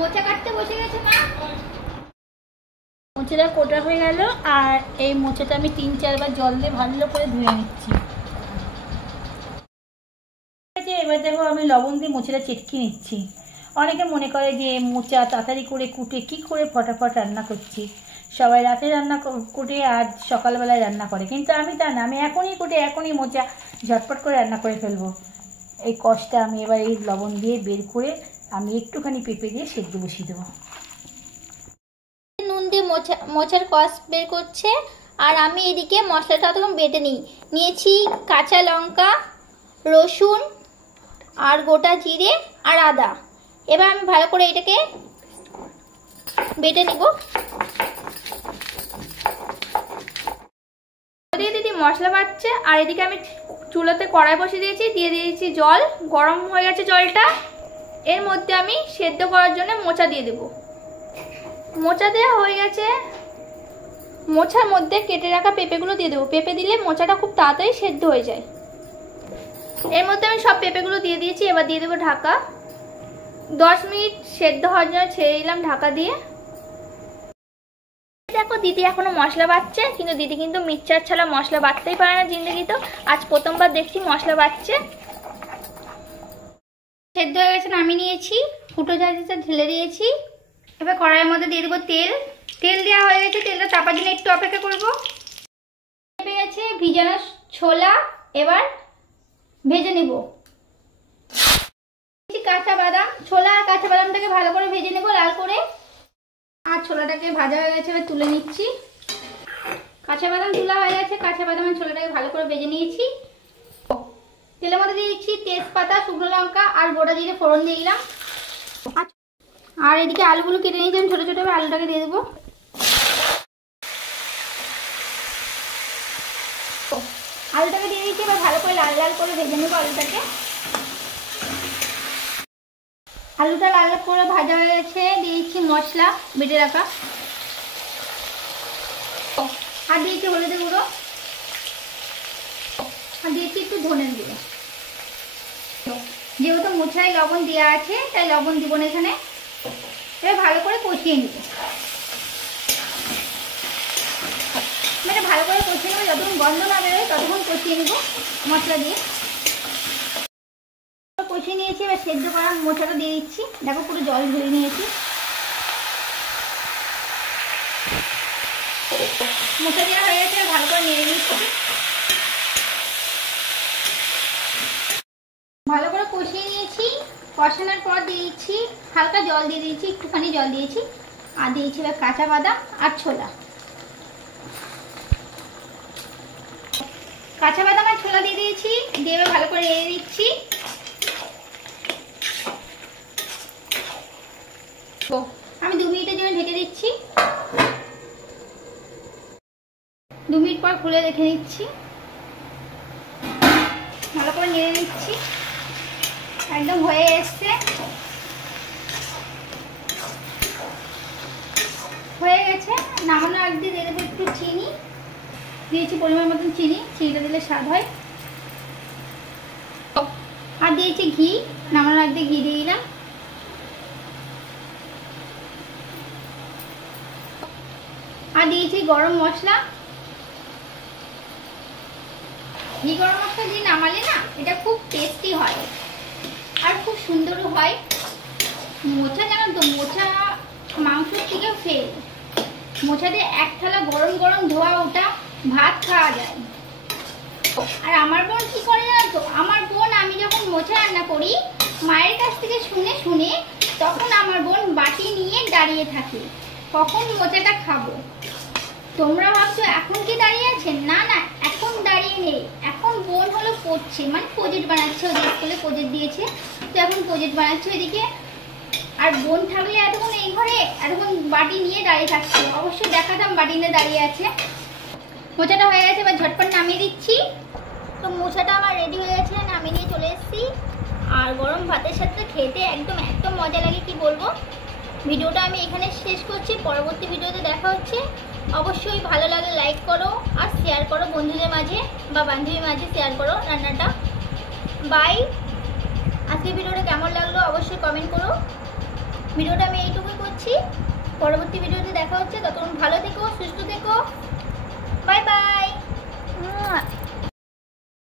মোচা কাটতে বসে গেছে মা। মোচাটা কোটা হয়ে গেল আর এই মোচাটা আমি 3-4 বার জল দিয়ে ভালো করে ধুয়ে নিচ্ছি। এবার দেখো আমি লবণ দিয়ে মোচাটা চেটকে নিচ্ছি। অনেকে মনে করে যে মোচা তাড়াতাড়ি করে কুটে কি করে ফটাফট রান্না করছি, সবাই রাতে রান্না কুটে আজ সকালবেলায় রান্না করে, কিন্তু আমি তা না, আমি এখনই কুটে এখনই মোচা ঝটপট করে রান্না করে ফেলবো। এই কষটা আমি এবার এই লবণ দিয়ে বের করে আমি একটুখানি পেঁপে দিয়ে সেদ্ধ বসিয়ে দেবো। নুন দিয়ে মোচার কষ বের করছে আর আমি এদিকে মশলাটা তখন বেটে নিয়েছি। কাঁচা লঙ্কা, রসুন আর গোটা জিরে আর আদা। এবার আমি ভালো করে এটাকে বেটে নিব। দিদি মশলা বাটছে আর এদিকে আমি চুলাতে কড়াই বসিয়ে দিয়েছি, দিয়ে দিয়েছি জল। গরম হয়ে গেছে জলটা, এর মধ্যে আমি সেদ্ধ করার জন্য মোচা দিয়ে দেব। মোচা দেওয়া হয়ে গেছে, মোচার মধ্যে কেটে রাখা পেঁপেগুলো দিয়ে দেবো। পেঁপে দিলে মোচাটা খুব তাড়াতাড়ি সেদ্ধ হয়ে যায়। এর মধ্যে আমি সব পেঁপেগুলো দিয়ে দিয়েছি। এবার দিয়ে দেবো ঢাকা। 10 মিনিট সেদ্ধ হওয়ার জন্য ছেড়ে দিলাম ঢাকা দিয়ে। দেখো দিদি এখনো মশলা বাটছে, কিন্তু দিদি কিন্তু মিক্সচার ছাড়া মশলা বাটতেই পারে না জিন্দগি। তো আজ প্রথমবার দেখছি মশলা বাটছে। সেদ্ধ হয়ে গেছে, নামিয়ে নিয়েছি। ফুটো ঝাঁঝিটা ঢেলে দিয়েছি। এবার কড়াইয়ের মধ্যে দিয়ে দেবো তেল। তেল দেওয়া হয়ে গেছে, তেলটা চাপার জন্য একটু অপেক্ষা করবো। চেপে গেছে ভিজানো ছোলা, এবার ভেজে নেব। কাঁচা বাদাম, ছোলা আর কাঁচা বাদামটাকে ভালো করে ভেজে নেব লাল করে। আর ছোলাটাকে ভাজা হয়ে গেছে, এবার তুলে নিচ্ছি। কাঁচা বাদাম তোলা হয়ে গেছে, কাঁচা বাদামের ছোলাটাকে ভালো করে ভেজে নিয়েছি। তেলের মধ্যে দিয়ে দিচ্ছি তেজপাতা, শুকনো লঙ্কা আর গোটা জিরে ফোড়ন দিয়ে দিলাম। আর এদিকে আলুগুলো কেটে নিয়েছি আমি ছোটো ছোটো, আলুটাকে দিয়ে দেবো। আলুটাকে দিয়ে দিচ্ছি, এবার ভালো করে লাল লাল করে ভেজে নেবো আলুটাকে। আলুটা লাল লাল করে ভাজা হয়ে গেছে, দিয়ে দিচ্ছি মশলা বেটে রাখা। আর দিয়েছি হলুদের গুঁড়ো, আর দিয়েছি একটু ধনের গুঁড়ো। যেহেতু মোচায় লবণ দেওয়া আছে তাই লবণ দিব না এখানে। এবার ভালো করে কষিয়ে নেব। মানে ভালো করে কষিয়ে নেবো, যতক্ষণ গন্ধ না বেরোয় ততক্ষণ কষিয়ে নেব মশলা দিয়ে। কষিয়ে নিয়েছি, এবার সেদ্ধ করা মোচাটা দিয়ে দিচ্ছি। দেখো পুরো জল ঝরিয়ে নিয়েছি। মোচা দেওয়া হয়ে গেছে, ভালো করে নেড়ে নিচ্ছি। ভালো করে কষিয়ে নিয়েছি। কষানোর পর দিয়ে দিচ্ছি হালকা জল দিয়ে দিয়েছি, একটুখানি জল দিয়েছি। আর দিয়েছি এবার কাঁচা বাদাম আর ছোলা। কাঁচা বাদাম আর ছোলা দিয়ে দিয়েছি, দিয়ে ভালো করে নেড়ে দিচ্ছি। আমি 2 মিনিটের জন্য ঢেকে দিচ্ছি। 2 মিনিট পর খুলে রেখে দিচ্ছি। ভালো করে নেড়ে নিচ্ছি। একদম হয়ে এসছে, হয়ে গেছে। নামানোর আগে দিয়ে দেবো একটু চিনি, দিয়েছি পরিমাণ মতন চিনি। চিনিটা দিলে স্বাদ হয়। আর দিয়েছি ঘি, নামানোর আগে ঘি দিয়ে দিলাম। আর দিয়েছি গরম মশলা। ঘি গরম মশলা দিয়ে নামালে না এটা খুব টেস্টি হয় আর খুব সুন্দরও হয়। মোচা জানো তো, মোচা মাংসের থেকে ফেল। মোচা দিয়ে 1 থালা গরম গরম ধোয়া ওটা ভাত খাওয়া যায়। আর আমার বোন কি করে জানো তো, আমার বোন আমি যখন মোচা রান্না করি মায়ের কাছ থেকে শুনে শুনে, তখন আমার বোন বাটি নিয়ে দাঁড়িয়ে থাকে কখন মোচাটা খাবো। তোমরা ভাবছো এখন কি দাঁড়িয়ে আছেন? না না, এখন দাঁড়িয়ে নেই। এখন বোন হলো পড়ছে, মানে প্রজেক্ট বানাচ্ছে। ওদের স্কুলে প্রজেক্ট দিয়েছে, তো এখন প্রজেক্ট বানাচ্ছে ওইদিকে। আর বোন থাকলে এতক্ষণ এই ঘরে এতক্ষণ বাটি নিয়ে দাঁড়িয়ে থাকছে। অবশ্যই দেখাতাম বাটি নিয়ে দাঁড়িয়ে আছে। মোচাটা হয়ে গেছে, এবার ঝটপট নামিয়ে দিচ্ছি। তো মোচাটা আমার রেডি হয়ে গেছে, নামিয়ে নিয়ে চলে এসেছি। আর গরম ভাতের সাথে খেতে একদম একদম মজা লাগে, কি বলবো। ভিডিওটা আমি এখানে শেষ করছি, পরবর্তী ভিডিওতে দেখা হচ্ছে। অবশ্যই ভালো লাগলে লাইক করো আর শেয়ার করো বন্ধুদের মাঝে বা বান্ধবীর মাঝে শেয়ার করো রান্নাটা। বাই। আজকের ভিডিওটা কেমন লাগলো অবশ্যই কমেন্ট করো। ভিডিওটা আমি এইটুকুই করছি। পরবর্তী ভিডিওতে দেখা হচ্ছে, ততক্ষণ ভালো থেকো,